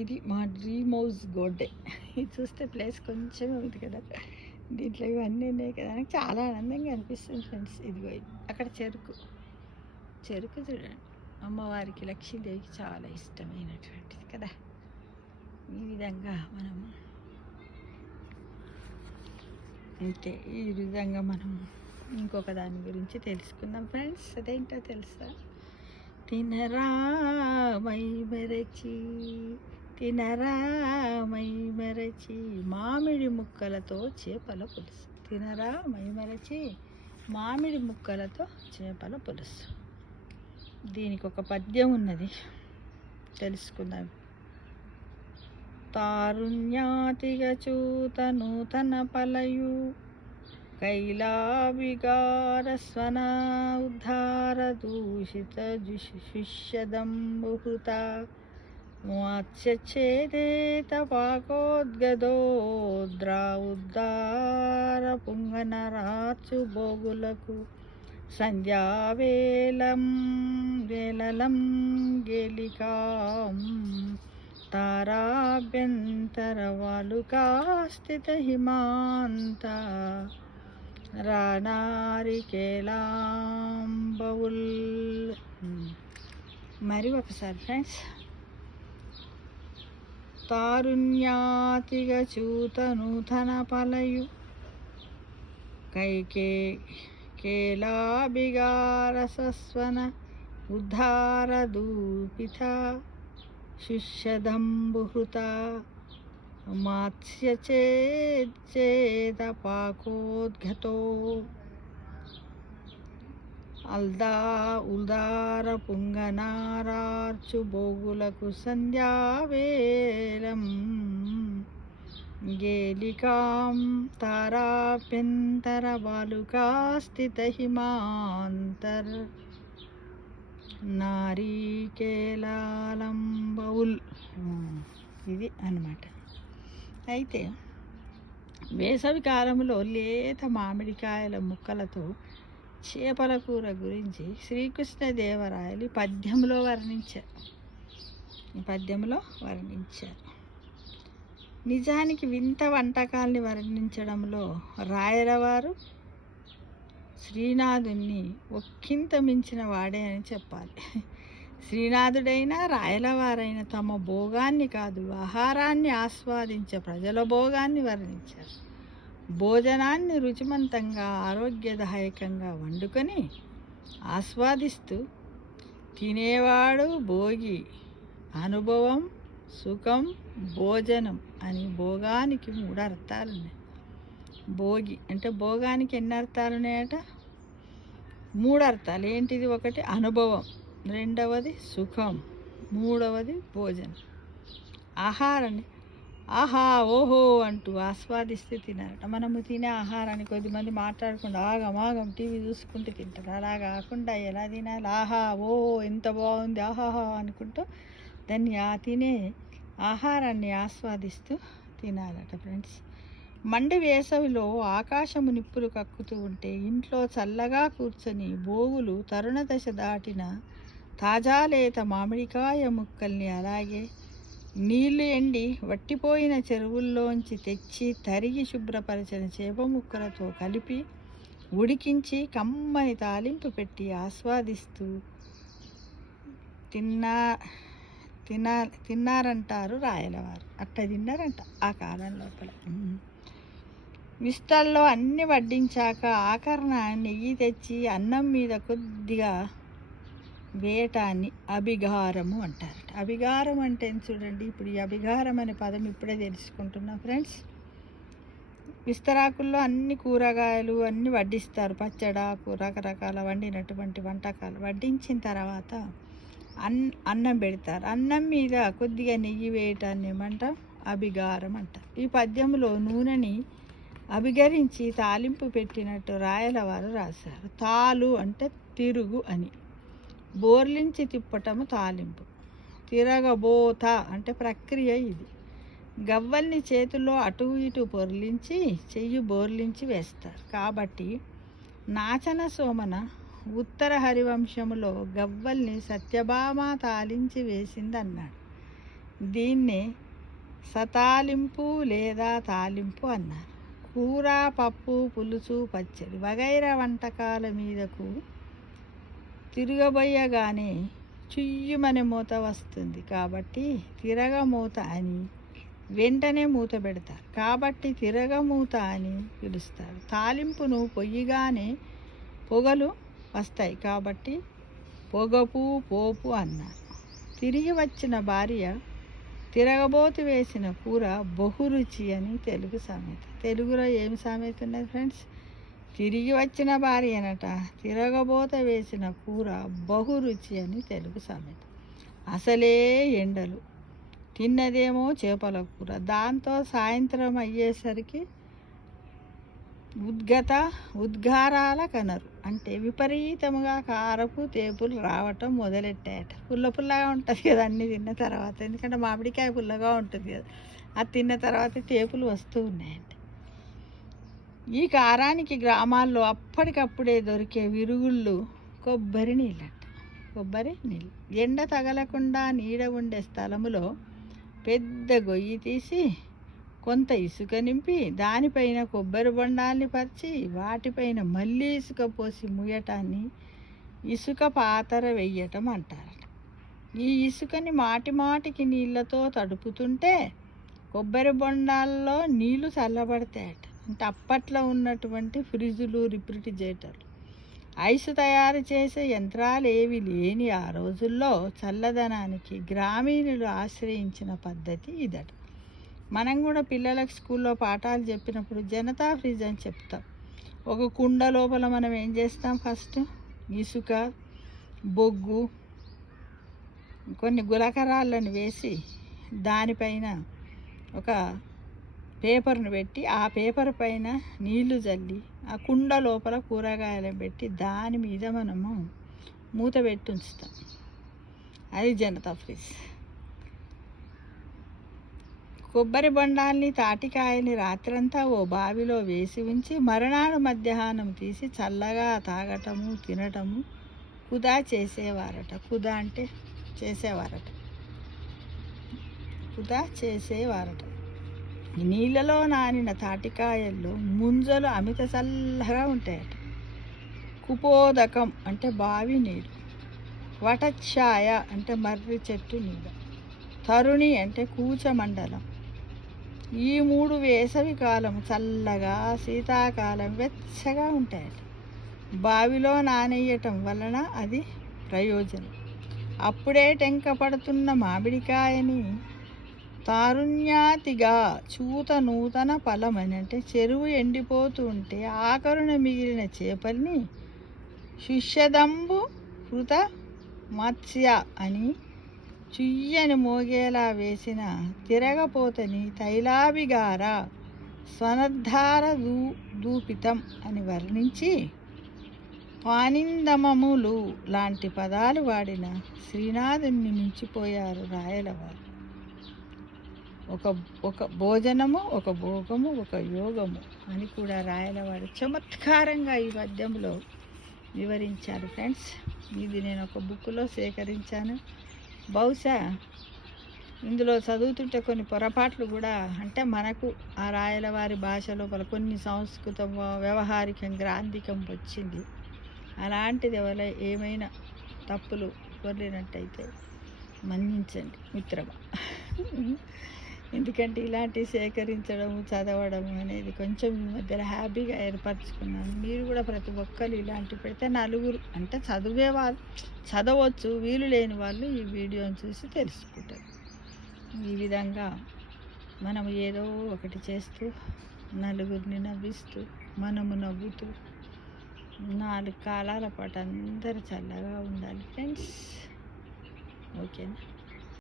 ఇది మా dream house గోడ్డే. ఇది చూస్తే ప్లేస్ కొంచెమే ఉంది కదా, దీంట్లో ఇవన్నీ ఉన్నాయి కదా, నాకు చాలా ఆనందంగా అనిపిస్తుంది ఫ్రెండ్స్. ఇదిగో అక్కడ చెరుకు చెరుకు చూడండి, అమ్మవారికి లక్ష్మీదేవికి చాలా ఇష్టమైనటువంటిది కదా. ఈ విధంగా మనం అంతే, ఈ విధంగా మనం ఇంకొక దాని గురించి తెలుసుకుందాం ఫ్రెండ్స్. అదేంటో తెలుసా? తినరా మై మరచి, తినరా మై మరచి మామిడి ముక్కలతో చేపల పులుసు. తినరా మై మరచి మామిడి ముక్కలతో చేపల పులుసు. దీనికి ఒక పద్యం ఉన్నది, తెలుసుకుందాం. తారుణ్యాతిగా చూత నూతన పలయు కైలావిగారస్వన ఉద్ధార దూషిత శిష్యదంబుహృత మత్స్యచ్ఛేదేత పాకోద్గదోద్రా ఉద్దార పుంగనరాచు బోగులకు సంధ్యావేలం వేలలం గేలికాం తారాభ్యంతర వాలుకాస్థిత హిమాంత రానారికేలాంబవుల్. మరి ఒకసారి ఫ్రెండ్స్. తారుణ్యాతిగా చూత నూతన పలయు కైకే కేలాభిగారసస్వన ఉద్ధార దూపిత శిష్యదంబుహృత మత్స్యచేద పాకోద్గతో ఉదార పుంగనారార్చు బోగులకు సంధ్యావేలం గేలికాం తారాభ్యంతర బాలుకాస్థిత హిమాంతర్ నారీకేలాలంబవుల్. ఇది అన్నమాట. అయితే వేసవి కాలంలో లేత మామిడికాయల ముక్కలతో చేపల కూర గురించి శ్రీకృష్ణదేవరాయలు పద్యంలో వర్ణించారు. నిజానికి వింత వంటకాల్ని వర్ణించడంలో రాయలవారు శ్రీనాథుణ్ణి ఒక్కింత మించిన వాడే అని చెప్పాలి. శ్రీనాథుడైనా రాయలవారైన తమ భోగాన్ని కాదు, ఆహారాన్ని ఆస్వాదించే ప్రజల భోగాన్ని వర్ణించారు. భోజనాన్ని రుచిమంతంగా ఆరోగ్యదాయకంగా వండుకొని ఆస్వాదిస్తూ తినేవాడు భోగి, అనుభవం సుఖం భోజనం అని భోగానికి 3 అర్థాలున్నాయి. భోగి అంటే భోగానికి ఎన్ని అర్థాలు ఉన్నాయట? 3 అర్థాలు. ఏంటిది? ఒకటి అనుభవం, రెండవది సుఖం, మూడవది భోజనం. ఆహారాన్ని ఆహా ఓహో అంటూ ఆస్వాదిస్తే తినారట. మనము తినే ఆహారాన్ని కొద్దిమంది మాట్లాడకుండా ఆగం టీవీ చూసుకుంటూ తింటారు. అలా కాకుండా ఎలా తినాలి? ఆహా ఓహో ఎంత బాగుంది ఆహాహా అనుకుంటూ దాన్ని తినే ఆహారాన్ని ఆస్వాదిస్తూ తినాలట ఫ్రెండ్స్. మండి వేసవిలో ఆకాశము నిప్పులు కక్కుతూ ఉంటే ఇంట్లో చల్లగా కూర్చొని బోగులు తరుణ దశ దాటిన తాజా లేత మామిడికాయ ముక్కల్ని, అలాగే నీళ్లు ఎండి వట్టిపోయిన చెరువుల్లోంచి తెచ్చి తరిగి శుభ్రపరచిన చేప ముక్కలతో కలిపి ఉడికించి కమ్మని తాలింపు పెట్టి ఆస్వాదిస్తూ తిన్నారంటారు రాయలవారు. అట్ట తిన్నారంట ఆ కాలం లోపల. విస్తల్లో అన్ని వడ్డించాక ఆఖరణ నెయ్యి తెచ్చి అన్నం మీద కొద్దిగా వేయటాన్ని అభిగారము అంటారట. అభిగారం అంటే చూడండి, ఇప్పుడు ఈ అభిగారం అనే పదం ఇప్పుడే తెలుసుకుంటున్నాం ఫ్రెండ్స్. విస్తరాకుల్లో అన్ని కూరగాయలు అన్నీ వడ్డిస్తారు, పచ్చడాకు రకరకాల వండినటువంటి వంటకాలు వడ్డించిన తర్వాత అన్నం పెడతారు. అన్నం మీద కొద్దిగా నెయ్యి వేయటాన్ని ఏమంటాం? అభిగారం అంటారు. ఈ పద్యంలో నూనెని అభిగరించి తాలింపు పెట్టినట్టు రాయలవారు రాశారు. తాలు అంటే తిరుగు అని, బోర్లించి తిప్పటము తాలింపు, తిరగబోత అంటే ప్రక్రియ. ఇది గవ్వల్ని చేతుల్లో అటు ఇటు పొర్లించి చెయ్యి బోర్లించి వేస్తారు. కాబట్టి నాచన సోమన ఉత్తర హరివంశములో గవ్వల్ని సత్యభామ తాలించి వేసిందన్నాడు. దీన్ని సతాలింపు లేదా తాలింపు అన్నారు. కూర, పప్పు, పులుసు, పచ్చడి వగైరా వంటకాల మీదకు తిరగబోయగానే చుయ్యమనే మూత వస్తుంది కాబట్టి తిరగమూత అని, వెంటనే మూత పెడతారు కాబట్టి తిరగమూత అని పిలుస్తారు. తాలింపును పొయ్యిగానే పొగలు వస్తాయి కాబట్టి పొగపు, పోపు అన్నారు. తిరిగి వచ్చిన భార్య తిరగబోతు వేసిన కూర బహురుచి అని తెలుగు సామెత. తెలుగులో ఏమి సామెత ఉన్నది ఫ్రెండ్స్? తిరిగి వచ్చిన భార్య అనట తిరగబోత వేసిన కూర బహురుచి అని తెలుగు సామెత. అసలే ఎండలు, తిన్నదేమో చేపల కూర. దాంతో సాయంత్రం అయ్యేసరికి ఉద్గారాల కనరు అంటే విపరీతముగా కారపు తేపులు రావటం మొదలెట్టాయట. పుల్లగా ఉంటుంది కదా అన్నీ తిన్న తర్వాత, ఎందుకంటే మామిడికాయ పుల్లగా ఉంటుంది కదా, అది తిన్న తర్వాత తేపులు వస్తూ ఉన్నాయంట. ఈ కారానికి గ్రామాల్లో అప్పటికప్పుడే దొరికే విరుగుళ్ళు కొబ్బరి నీళ్ళంట. కొబ్బరి నీళ్ళు ఎండ తగలకుండా నీడ ఉండే స్థలములో పెద్ద గొయ్యి తీసి కొంత ఇసుక నింపి దానిపైన కొబ్బరి బొండాల్ని పరిచి వాటిపైన మళ్ళీ ఇసుక పోసి ముయ్యటాన్ని ఇసుక పాతర వెయ్యటం అంటారట. ఈ ఇసుకని మాటికి నీళ్ళతో తడుపుతుంటే కొబ్బరి బొండాల్లో నీళ్లు చల్లబడతాయట. అంటే అప్పట్లో ఉన్నటువంటి ఫ్రిడ్జులు, రిఫ్రిజిరేటర్లు, ఐసు తయారు చేసే యంత్రాలు ఏవి లేని ఆ రోజుల్లో చల్లదనానికి గ్రామీణులు ఆశ్రయించిన పద్ధతి ఇదట. మనం కూడా పిల్లలకు స్కూల్లో పాఠాలు చెప్పినప్పుడు జనతా ఫ్రిడ్జ్ అని చెప్తాం. ఒక కుండ లోపల మనం ఏం చేస్తాం, ఫస్ట్ ఇసుక, బొగ్గు, కొన్ని గులకరాళ్ళను వేసి దానిపైన ఒక పేపర్ను పెట్టి ఆ పేపర్ పైన నీళ్లు చల్లి ఆ కుండ లోపల కూరగాయలను పెట్టి దాని మీద మనము మూత పెట్టి ఉంచుతాం. అది జనతా ఫ్రిడ్జ్. కొబ్బరి బొండాల్ని, తాటికాయని రాత్రంతా ఓ బావిలో వేసి ఉంచి మరునాడు మధ్యాహ్నం తీసి చల్లగా తాగటము, తినటము కుదా చేసేవారట. కుదా అంటే చేసేవారట. కుదా చేసేవారట. నీళ్ళలో నానిన తాటికాయల్లో ముంజలు అమిత చల్లగా ఉంటాయట. కుపోదకం అంటే బావి నీరు, వటఛాయ అంటే మర్రి చెట్టు నీడ, తరుణి అంటే కూచమండలం. ఈ 3 వేసవి కాలం చల్లగా, శీతాకాలం వెచ్చగా ఉంటాయట. బావిలో నానేయటం వలన అది ప్రయోజనం. అప్పుడే టెంక పడుతున్న మామిడికాయని తారుణ్యాతిగా చూత నూతన ఫలమని అంటే చెరువు ఎండిపోతూ ఉంటే ఆఖరున మిగిలిన చేపల్ని శిష్యదంబు కృత మత్స్య అని చుయ్యని మోగేలా వేసిన తిరగపోతని తైలాభిగార స్వనద్ధార దూపితం అని వర్ణించి పానిందమములు లాంటి పదాలు వాడిన శ్రీనాథుణ్ణి మించిపోయారు రాయలవారు. ఒక భోజనము, ఒక భోగము, ఒక యోగము అని కూడా రాయలవారు చమత్కారంగా ఈ పద్యంలో వివరించారు ఫ్రెండ్స్. ఇది నేను ఒక బుక్లో సేకరించాను. బహుశా ఇందులో చదువుతుంటే కొన్ని పొరపాట్లు కూడా, అంటే మనకు ఆ రాయలవారి భాష లోపల కొన్ని సంస్కృతం, వ్యవహారికం, గ్రాంధికం వచ్చింది. అలాంటిది ఏమైనా తప్పులు కొర్రినట్టయితే మన్నించండి మిత్రమా. ఎందుకంటే ఇలాంటివి సేకరించడం, చదవడం అనేది కొంచెం ఈ మధ్యలో హ్యాపీగా ఏర్పరచుకున్నాను. మీరు కూడా ప్రతి ఒక్కరు ఇలాంటివి పెడితే నలుగురు, అంటే చదివే వాళ్ళు చదవచ్చు, వీలు లేని వాళ్ళు ఈ వీడియోని చూసి తెలుసుకుంటారు. ఈ విధంగా మనం ఏదో ఒకటి చేస్తూ, నలుగురిని నవ్విస్తూ, మనము నవ్వుతూ 4 కాలాల పాటు అందరూ చల్లగా ఉండాలి ఫ్రెండ్స్. ఓకేనా?